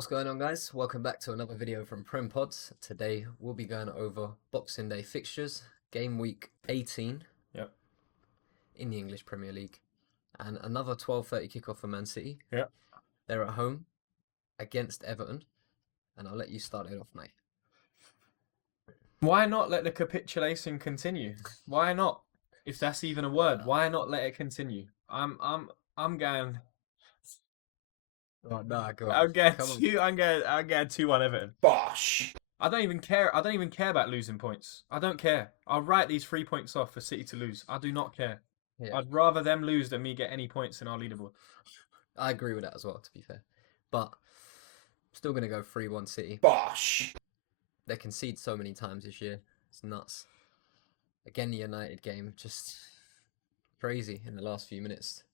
What's going on, guys? Welcome back to another video from PremPods. Today we'll be going over Boxing Day fixtures, game week 18 Yep. in the English Premier League, and another 12:30 kickoff for Man City. Yep. They're at home against Everton, and I'll let you start it off, mate. Why not let the capitulation continue? Why not? If that's even a word, why not let it continue? I'm going. Oh, no, go on. I'm going Come on. two. I'm going 2-1 Everton. Bosh. I don't even care. I don't even care about losing points. I don't care. I'll write these 3 points off for City to lose. I do not care. Yeah. I'd rather them lose than me get any points in our leaderboard. I agree with that as well, to be fair. But still going to go 3-1 City. Bosh. They concede so many times this year. It's nuts. Again, the United game, just crazy in the last few minutes.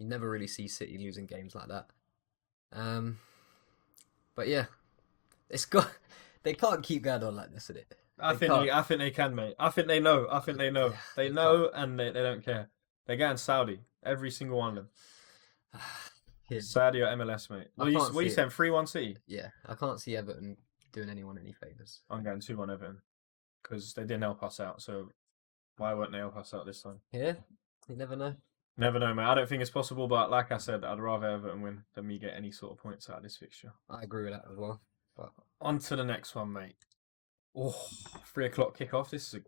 You never really see City losing games like that. But yeah, they can't keep going on like this, is it? I think they can, mate. I think they know. Yeah, They know, and they don't care. They're going Saudi, every single one of them. Saudi or MLS, mate. What are you saying? 3-1 City. Yeah, I can't see Everton doing anyone any favours. I'm going 2-1 Everton because they didn't help us out. So why won't they help us out this time? Yeah, you never know. Never know, mate. I don't think it's possible, but like I said, I'd rather Everton win than me get any sort of points out of this fixture. I agree with that as well. But on to the next one, mate. Oh, 3 o'clock kickoff. This is a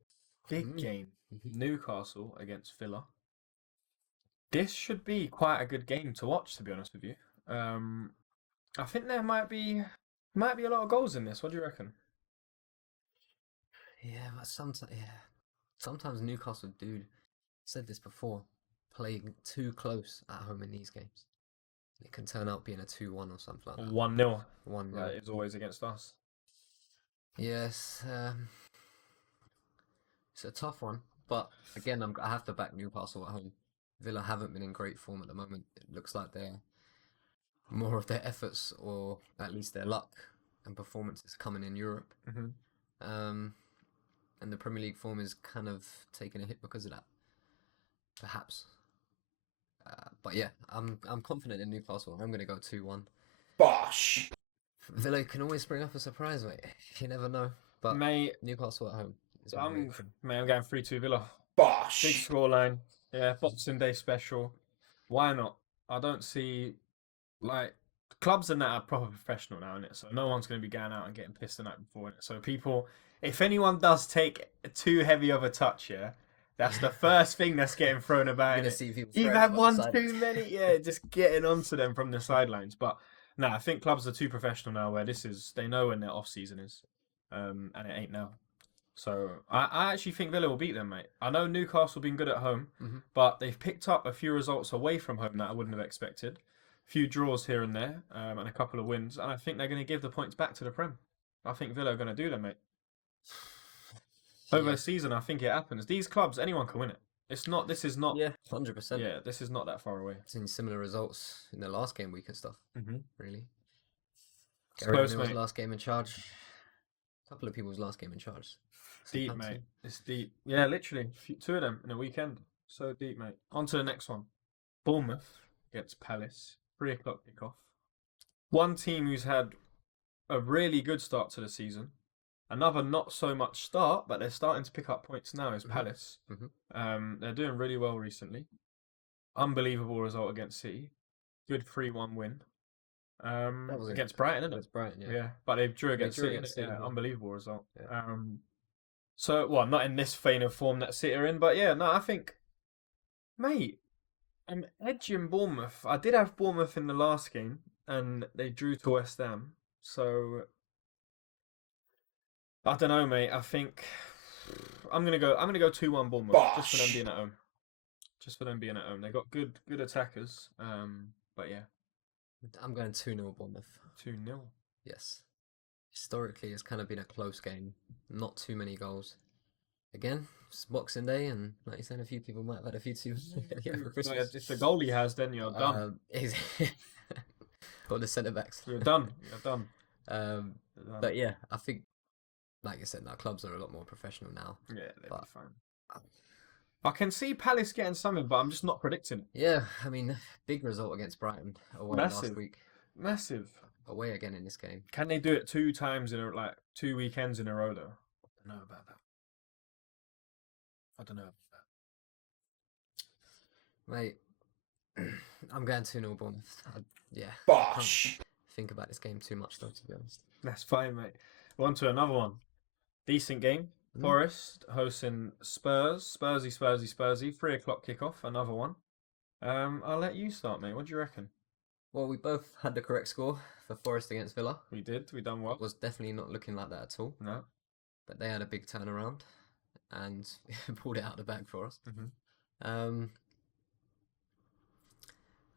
big game. Newcastle against Villa. This should be quite a good game to watch, to be honest with you. I think there might be a lot of goals in this. What do you reckon? yeah, but sometimes Newcastle do. Said this before. Playing too close at home in these games. It can turn out being a 2-1 or something like that. 1-0. 1-0. That is always against us. Yes. It's a tough one. But again, I have to back Newcastle at home. Villa haven't been in great form at the moment. It looks like they're more of their efforts, or at least their luck and performances coming in Europe. And the Premier League form is kind of taking a hit because of that. Perhaps. But yeah, I'm confident in Newcastle. I'm going to go 2-1. Bosh. Villa can always bring up a surprise, mate. You never know. But Mate, Newcastle at home. I'm going 3-2 Villa. Bosh. Big scoreline. Yeah, Boxing Day special. Why not? I don't see, like, clubs and that are proper professional now, innit? So no one's going to be going out and getting pissed the night before, innit? So people, if anyone does take too heavy of a touch, yeah, that's the first thing that's getting thrown about. You've had one too many, yeah, just getting onto them from the sidelines. But no, I think clubs are too professional now. Where they know when their off season is, and it ain't now. So I actually think Villa will beat them, mate. I know Newcastle been good at home, but they've picked up a few results away from home that I wouldn't have expected. A few draws here and there, and a couple of wins, and I think they're going to give the points back to the Prem. I think Villa are going to do them, mate. Over the season, I think it happens. These clubs, anyone can win it. This is not. Yeah, 100%. Yeah, this is not that far away. Seen similar results in the last game week and stuff. Really. Close, Gameweek's mate. last game in charge. A couple of people's last game in charge. Deep, mate. It's deep. Yeah, literally. 2 of them in a weekend. So deep, mate. On to the next one. Bournemouth against Palace. 3 o'clock kickoff. One team who's had a really good start to the season. Another not so much start, but they're starting to pick up points now, is Palace. They're doing really well recently. Unbelievable result against City. Good 3-1 win. Against Brighton, isn't it? Against Brighton, yeah. Yeah, but they drew against City. Yeah, unbelievable result. Yeah. So, well, not in this vein of form that City are in, but yeah, no, I think, mate, I'm edging Bournemouth. I did have Bournemouth in the last game, and they drew to West Ham. So I don't know, mate. I think I'm gonna go 2-1 Bournemouth. Bosh. Just for them being at home. They got good attackers. But yeah. I'm going 2-0 Bournemouth. 2-0. Yes. Historically, it's kind of been a close game. Not too many goals. Again, it's Boxing Day, and like you said, a few people might have had a few too. If the goalie has, then you're done. Or the centre backs. You're done. But yeah, I think, like I said, now clubs are a lot more professional now. Yeah, they'll be fine. I can see Palace getting something, but I'm just not predicting it. Yeah, I mean, big result against Brighton away last week. Massive. away again in this game. Can they do it 2 times in a like 2 weekends in a row though? I don't know about that. I don't know about that. Mate, I'm going 2-0 Bournemouth. Yeah. Can't Bosh. think about this game too much though, to be honest. That's fine, mate. On to another one. Decent game. Mm. Forest hosting Spurs. Spursy. 3 o'clock kickoff. Another one. I'll let you start, mate. What do you reckon? Well, we both had the correct score for Forest against Villa. We did. We done well. It was definitely not looking like that at all. No. But they had a big turnaround and pulled it out of the bag for us. Mm-hmm.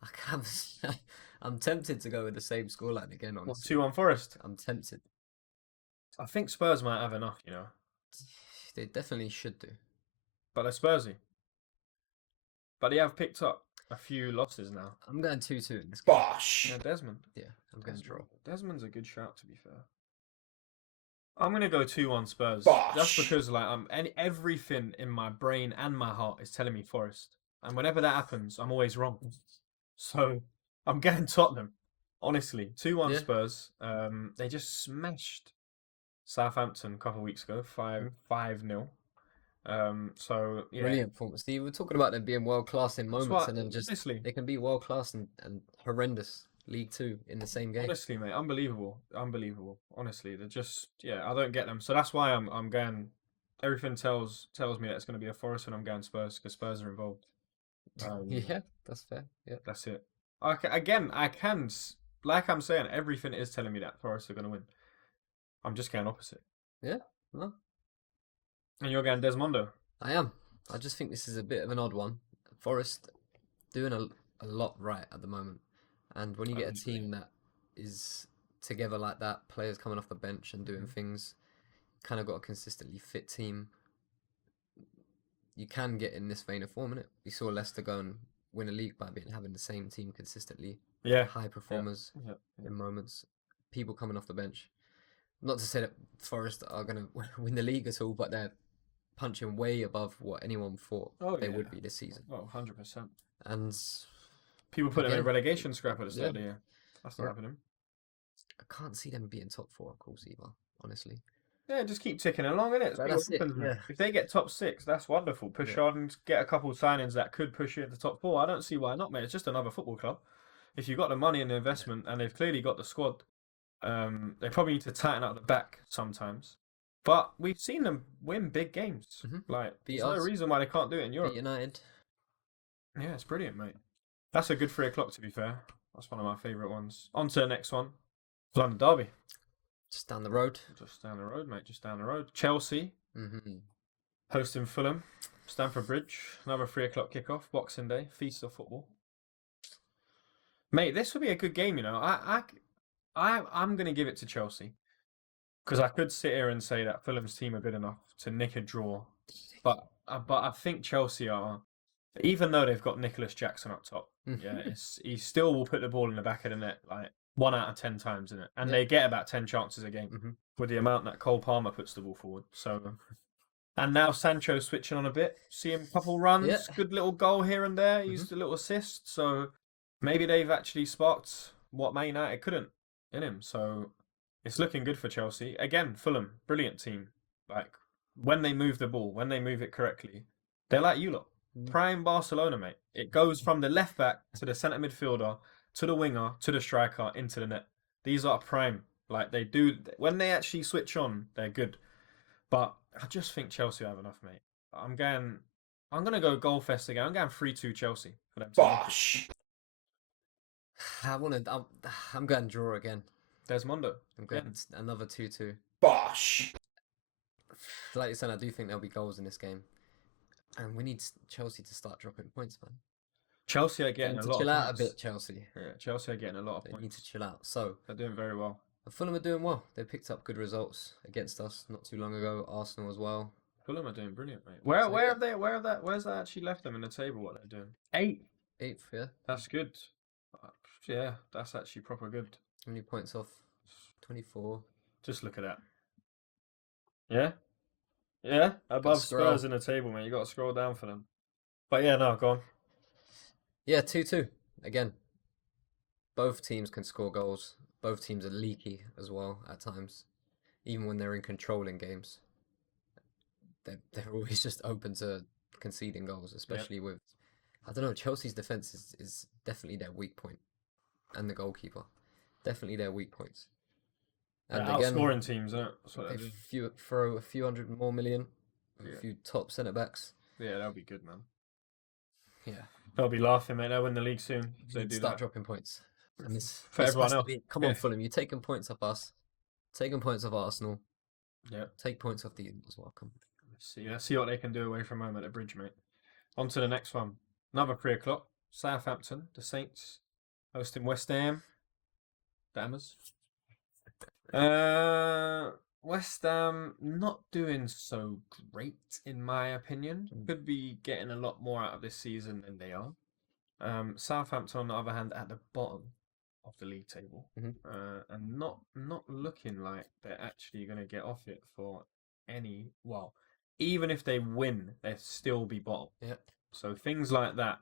I can't. I'm tempted to go with the same scoreline again. What, Honestly, 2-1 Forest? I'm tempted. I think Spurs might have enough, you know. They definitely should do. But they're Spursy. But they have picked up a few losses now. I'm going 2-2 in this game. Bosh. Yeah, Desmond. Yeah, I'm going to draw. Desmond's a good shout, to be fair. I'm gonna go 2-1 Spurs. Bosh. Just because like everything in my brain and my heart is telling me Forest. And whenever that happens, I'm always wrong. So I'm getting Tottenham. Honestly. 2-1 Yeah. Spurs. They just smashed Southampton a couple of weeks ago. 5-0. So yeah. Brilliant performance. See, we're talking about them being world class in That's moments, what- and then just honestly. they can be world class and horrendous League Two in the same game. Honestly, mate, unbelievable. Honestly, they're just I don't get them. So that's why I'm going. Everything tells me that it's going to be a Forest, and I'm going Spurs because Spurs are involved. Yeah, that's fair. Yeah, That's it. I can like I'm saying, everything is telling me that Forest are going to win. I'm just going opposite. no, And you're going Desmondo. I am. I just think this is a bit of an odd one. Forest doing a lot right at the moment, and when you get a Usually. team that is together like that, players coming off the bench and doing things, kind of got a consistently fit team. You can get in this vein of form, innit? You saw Leicester go and win a league by having the same team consistently, Yeah. high performers Yeah. in moments, people coming off the bench. Not to say that Forest are going to win the league at all, but they're punching way above what anyone thought they would be this season. Oh, 100%. And People put them in a Again, relegation scrap at the start of the yeah. year. That's not Yeah. happening. I can't see them being top 4, of course, either, honestly. Yeah, just keep ticking along, innit? But that's it, yeah. If they get top 6, that's wonderful. Push on, get a couple of signings that could push you into top 4. I don't see why not, mate. It's just another football club. If you've got the money and the investment, and they've clearly got the squad, they probably need to tighten up the back sometimes. But we've seen them win big games. Mhm. Like, Beat there's no us. reason why they can't do it in Europe. Beat United. Yeah, it's brilliant, mate. That's a good 3 o'clock, to be fair. That's one of my favourite ones. On to the next one. London Derby. Just down the road. Just down the road, mate. Just down the road. Chelsea Mm-hmm. hosting Fulham. Stamford Bridge. Another 3 o'clock kickoff. Boxing Day. Feast of football. Mate, this would be a good game, you know. I'm going to give it to Chelsea. Because I could sit here and say that Fulham's team are good enough to nick a draw. But I think Chelsea are, even though they've got Nicholas Jackson up top, he still will put the ball in the back of the net like 1 out of 10 times, isn't it? And Yeah. they get about 10 chances a game Mhm. with the amount that Cole Palmer puts the ball forward. So, and now Sancho switching on a bit. See him couple runs, Yeah. good little goal here and there. Used a little assist. So maybe they've actually sparked what Man United couldn't in him. So it's looking good for Chelsea. Again, Fulham, brilliant team. Like when they move the ball, when they move it correctly, they're like you lot. Prime Barcelona, mate. It goes from the left back to the centre midfielder to the winger to the striker into the net. These are prime. Like they do when they actually switch on, they're good. But I just think Chelsea have enough, mate. I'm gonna go goal fest again. I'm going 3-2 Chelsea for them. Bosh. I'm going draw again. Desmondo. I'm going another 2-2. Bosh. Like you said, I do think there'll be goals in this game. And we need Chelsea to start dropping points, man. Chelsea are They getting need a to lot chill of out a points. bit, Chelsea. Yeah, Chelsea are getting a lot of They need points. to chill out. So, They're doing very well. Fulham are doing well. They picked up good results against us not too long ago. Arsenal as well. Fulham are doing brilliant, mate. So, Where's that actually left them in the table? What they're doing? 8. 8th, yeah. That's good. Yeah, that's actually proper good. How many points off? 24. Just look at that. Yeah? Yeah? Above scroll. Spurs in the table, mate. You got to scroll down for them. But yeah, no, go on. Yeah, 2-2. Again, both teams can score goals. both teams are leaky as well at times. Even when they're in controlling games, they're always just open to conceding goals, especially with, I don't know, Chelsea's defense is definitely their weak point, and the goalkeeper, definitely their weak points. They're And again, outscoring teams, isn't it? That's what they they throw a few hundred more million, Yeah. a few top centre backs. Yeah, that'll be good, man. Yeah, They'll be laughing, mate. They'll win the league soon. So they do start that. dropping points. And For this everyone has to else. be, come Yeah. on, Fulham, you're taking points off us, taking points off Arsenal, Yeah. take points off the Union as well. Come on. Let's see what they can do away from home at the Bridge, mate. On to the next one. Another 3 o'clock. Southampton, the Saints, hosting West Ham. Dammers. West Ham not doing so great, in my opinion. Could be getting a lot more out of this season than they are. Southampton, on the other hand, at the bottom of the league table, and not looking like they're actually going to get off it for any. Well, even if they win, they'll still be bottom. Yeah, So things like that,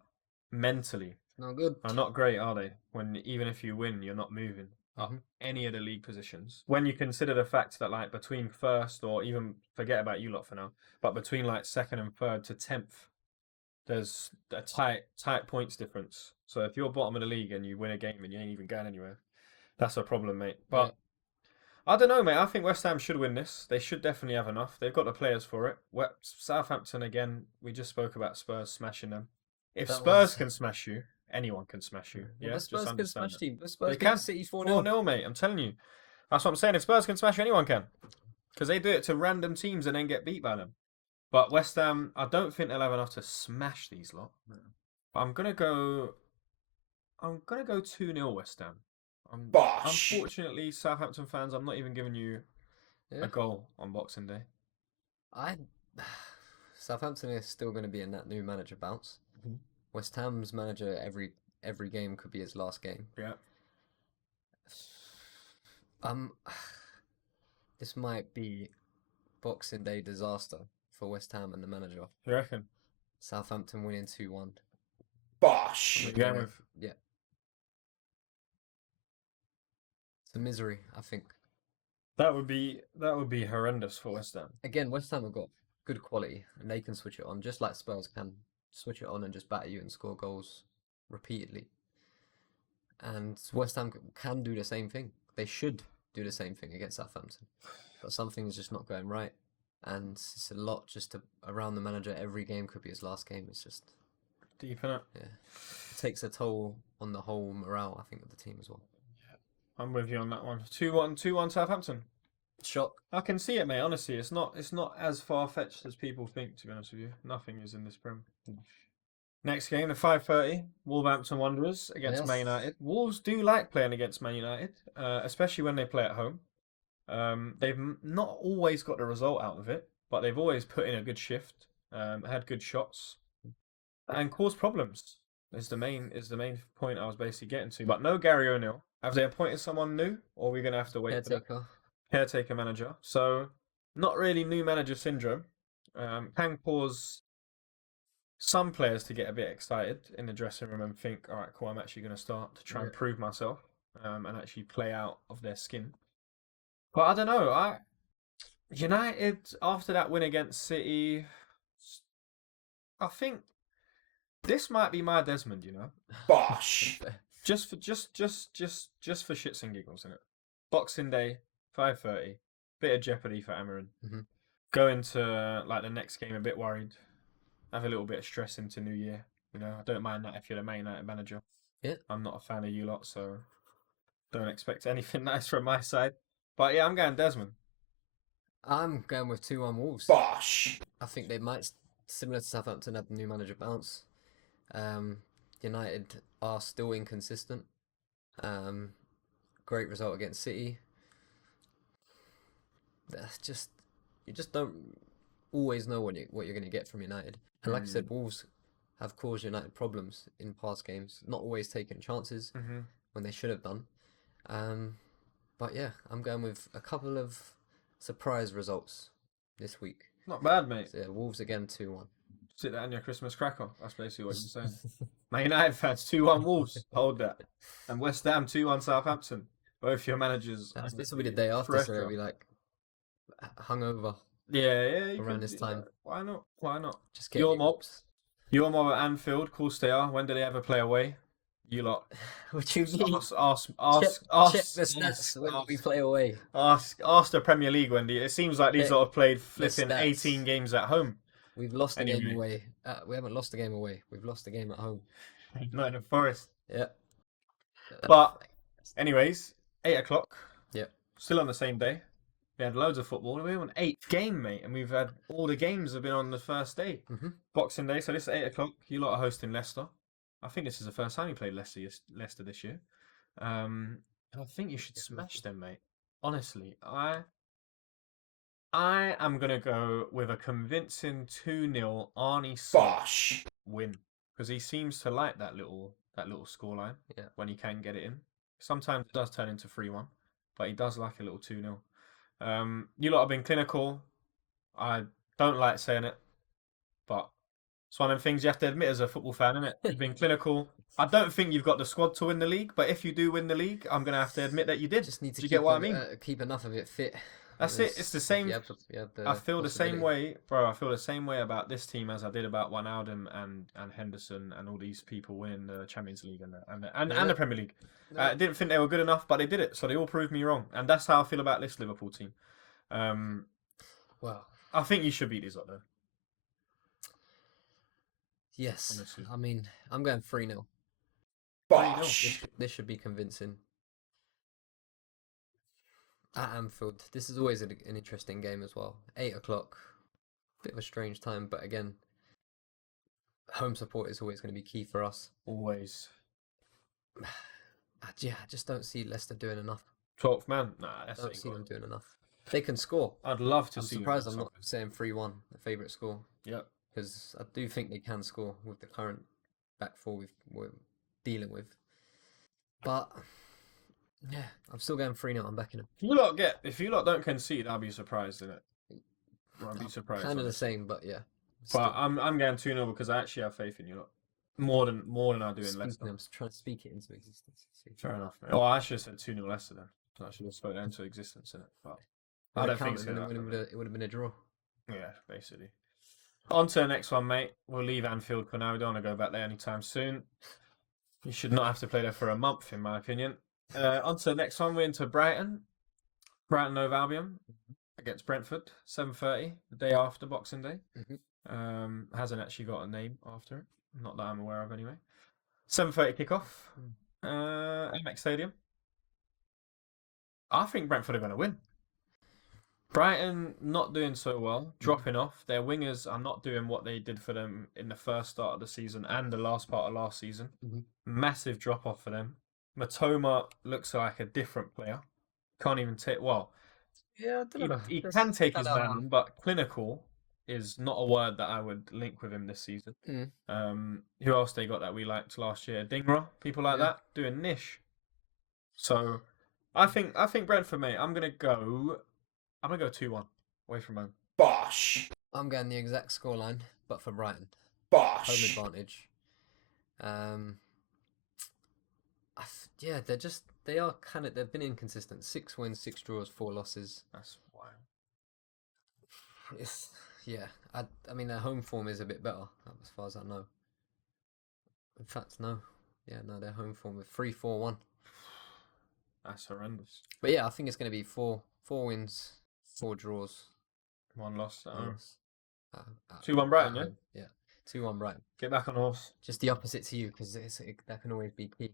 mentally, no good. are not great, are they? When even if you win, you're not moving up any of the league positions. When you consider the fact that, like, between first, or even forget about you lot for now, but between like second and third to 10th, there's a tight points difference. So if you're bottom of the league and you win a game and you ain't even going anywhere, that's a problem, mate. But I don't know, mate. I think West Ham should win this. They should definitely have enough. They've got the players for it. Southampton, again, we just spoke about Spurs smashing them. If That Spurs was- can smash you, anyone can smash you. Well, Yeah, the Spurs just can understand smash that. team. The Spurs They can can. City 4-0, 4-0. mate. I'm telling you. That's what I'm saying. If Spurs can smash you, anyone can. Because they do it to random teams and then get beat by them. But West Ham, I don't think they'll have enough to smash these lot. But I'm gonna go 2-0 West Ham. Bosh. Unfortunately, Southampton fans, I'm not even giving you Yeah. a goal on Boxing Day. Southampton is still going to be in that new manager bounce. West Ham's manager every game could be his last game. Yeah. This might be Boxing Day disaster for West Ham and the manager. You reckon? Southampton winning 2-1. Bosh. What are you going with? Yeah. It's a misery, I think. That would be horrendous for West Ham. Again, West Ham have got good quality and they can switch it on, just like Spurs can switch it on and just batter you and score goals repeatedly. And West Ham can do the same thing. They should do the same thing against Southampton. But something is just not going right. And it's a lot just around the manager. Every game could be his last game. It's just, Deep in it. yeah. It takes a toll on the whole morale, I think, of the team as well. I'm with you on that one. 2-1 Southampton. Shock. I can see it, mate. Honestly, it's not as far fetched as people think. To be honest with you, nothing is in this Prem. Next game, the 5:30, Wolverhampton Wanderers against Yes. Man United. Wolves do like playing against Man United, especially when they play at home. They've not always got the result out of it, but they've always put in a good shift, had good shots, and caused problems. Is the main point I was basically getting to. But no Gary O'Neill. Have they appointed someone new, or are we going to have to wait for that? Caretaker manager. So not really new manager syndrome. Can cause some players to get a bit excited in the dressing room and think, all right, cool, I'm actually going to start to try and prove myself and actually play out of their skin. But I don't know. United, after that win against City, I think this might be my Desmond, you know? Bosh. Just for shits and giggles, innit? Boxing Day, 5:30, bit of jeopardy for Amarin. Go into like the next game a bit worried. Have a little bit of stress into New Year. You know, I don't mind that if you're the Man United manager. Yeah. I'm not a fan of you lot, so don't expect anything nice from my side. But yeah, I'm going Desmond. I'm going with 2-1 Wolves. Bosh. I think they might, similar to Southampton, have the new manager bounce. United are still inconsistent. Great result against City. You just don't always know what you're going to get from United. And like I said, Wolves have caused United problems in past games, not always taking chances when they should have done. But yeah, I'm going with a couple of surprise results this week. Not bad, mate. So, yeah, Wolves again 2-1. Sit that on your Christmas cracker. That's basically what you're saying. Man United fans 2-1 Wolves. Hold that. And West Ham 2-1 Southampton. both your managers. This will be the day after, so they'll be like hungover Yeah, you around could this do time. that. Why not? Why not? Just get Your your mobs. Your mob at Anfield, of course they are. When do they ever play away? You lot. What do you Just mean? ask Check the stats when we play away. ask the Premier League, Wendy. It seems like these Check lot have played the flipping stats. 18 games at home. We've lost a game Anyway. away. We haven't lost a game away. We've lost a game at home. Not in the Forest. Yeah. But anyways, 8 o'clock. Yep. Still on the same day. We had loads of football. We're on 8th game, mate, and we've had all the games have been on the first day. Mhm. Boxing Day. So this is 8 o'clock. You lot are hosting Leicester. I think this is the first time you played Leicester this year. And I think you should smash them, mate. Honestly, I am gonna go with a convincing 2-0 Arnie Slot Bosh. win because he seems to like that little scoreline. Yeah. When he can get it in. Sometimes it does turn into 3-1, but he does like a little 2-0. You lot have been clinical. I don't like saying it, but it's one of the things you have to admit as a football fan, isn't it? You've been clinical. I don't think you've got the squad to win the league, but if you do win the league, I'm gonna have to admit that you did. Just need to Do you keep get what I mean? keep enough of it fit. That's it. It's the same. I feel the same possibility. way, bro. I feel the same way about this team as I did about Wijnaldum and Henderson and all these people winning the Champions League and the Premier League. No. I didn't think they were good enough, but they did it. So they all proved me wrong, and that's how I feel about this Liverpool team. Well, I think you should beat these lot though. yes. Honestly. I mean, I'm going 3-0. Bosh. This should be convincing. At Anfield, this is always an interesting game as well. 8 o'clock, bit of a strange time, but again, home support is always going to be key for us. Always. I just don't see Leicester doing enough. 12th man. Nah, I that's don't ain't see good. them doing enough. They can score. I'd love to I'm see. surprised I'm them not saying 3-1, the favourite score, Yep. because I do think they can score with the current back four we're dealing with. But yeah, I'm still going 3-0. I'm backing them. If you lot don't concede, I'll be surprised in it. I'll be surprised. Kind of the honestly. same, but yeah. But I'm going 2-0 because I actually have faith in you lot. More than I do in Leicester. I'm trying to speak it into existence. Fair enough, mate. Oh, I should have said 2-0 Leicester then. I should have spoken that into existence in it. But I don't think it's going to happen. It would have been a draw. Yeah, basically. On to the next one, mate. We'll leave Anfield for now. We don't want to go back there anytime soon. You should not have to play there for a month, in my opinion. On to the next one. We're into Brighton. Brighton Hove Albion against Brentford. 7:30, the day after Boxing Day. Hasn't actually got a name after it. Not that I'm aware of, anyway. 7:30 kickoff. MX Stadium. I think Brentford are going to win. Brighton not doing so well, dropping off. Their wingers are not doing what they did for them in the first start of the season and the last part of last season. Massive drop off for them. Matoma looks like a different player. Can't even take. Well, Yeah, I don't know. he can take his man, but clinical is not a word that I would link with him this season. Who else they got that we liked last year? Dingra, people like that doing niche. So I think Brentford, mate. I'm gonna go 2-1 away from home. Bosh. I'm going the exact scoreline, but for Brighton. Bosh. Home advantage. They've been inconsistent. 6 wins, 6 draws, 4 losses. That's wild. I mean, their home form is a bit better, as far as I know. In fact, no. Yeah, no, their home form is 3-4-1. That's horrendous. But yeah, I think it's going to be 4 wins, 4 draws. 1 loss. 2-1 Brighton, yeah? Yeah, 2-1 Brighton. Get back on horse. Just the opposite to you, because that can always be key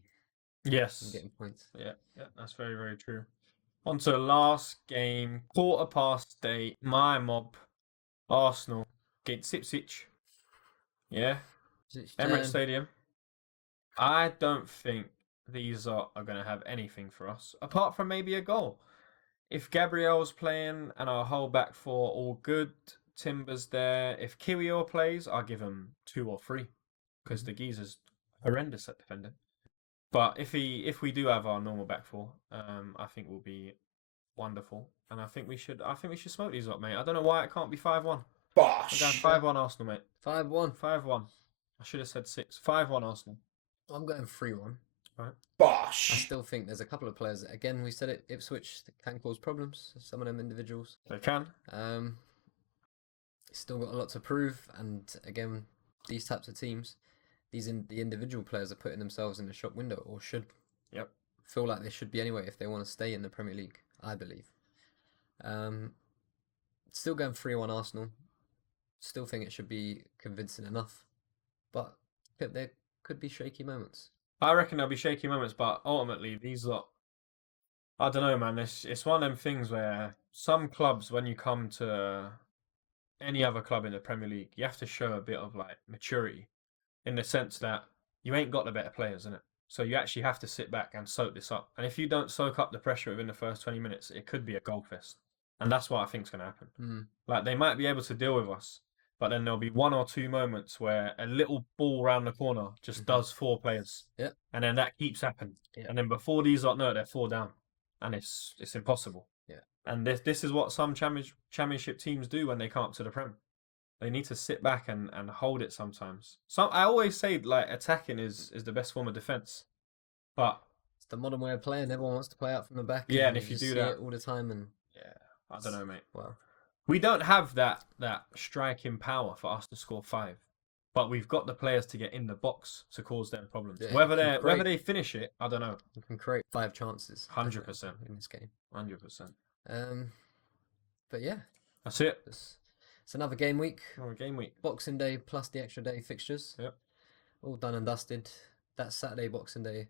in Yes. getting points. Yeah, that's very, very true. On to the last game, 8:15. My mob, Arsenal against Ipswich. Yeah, Emirates Stadium. I don't think these are going to have anything for us, apart from maybe a goal. If Gabriel's playing and our whole back four all good, Timber's there. If Kiwior plays, I'll give him 2 or 3, because the geezer's horrendous at defending. But if we do have our normal back four, I think we'll be wonderful, and I think we should smoke these up, mate. I don't know why it can't be 5-1. Bosh. I'm going 5-1 Arsenal, mate. 5-1. 5-1. I should have said 6. 5-1 Arsenal. I'm going 3-1. I Bosh. still think there's a couple of players that, again, we said it, Ipswich that can cause problems. Some of them individuals. They can. Still got a lot to prove, and again, these types of teams, the individual players are putting themselves in the shop window, or should Yep. feel like they should be anyway if they want to stay in the Premier League, I believe. Still going 3-1 Arsenal. Still think it should be convincing enough, but there could be shaky moments. I reckon there'll be shaky moments, but ultimately these lot, I don't know, man. It's one of them things where some clubs, when you come to any other club in the Premier League, you have to show a bit of like maturity, in the sense that you ain't got the better players in it. So you actually have to sit back and soak this up. And if you don't soak up the pressure within the first 20 minutes, it could be a goal fest. And that's what I think is going to happen. Like, they might be able to deal with us, but then there'll be 1 or 2 moments where a little ball round the corner just does 4 players. Yep. And then that keeps happening. Yep. And then before these lot know it, they're 4 down. And it's impossible. Yeah. And this is what some championship teams do when they come up to the Prem. They need to sit back and hold it sometimes. I always say, like, attacking is the best form of defence. But it's the modern way of playing. Everyone wants to play out from the back. Yeah, and if you just do see that it all the time, and yeah, I don't know, mate. well, We don't have that striking power for us to score 5, but we've got the players to get in the box to cause them problems. Yeah, Whether they finish it, I don't know. you can create 5 chances. 100% in this game. 100%. But yeah, That's it. It's another game week. Another game week. Boxing Day plus the extra day fixtures. Yep. All done and dusted. That Saturday, Boxing Day,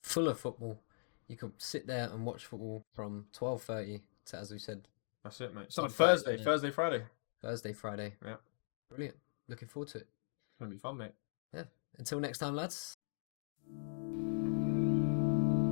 full of football. You can sit there and watch football from 12:30 to, as we said, That's it, mate. It's on On Thursday, Friday. Friday. Thursday, Friday. Yeah. Brilliant. Looking forward to it. It's gonna be fun, mate. Until next time, lads.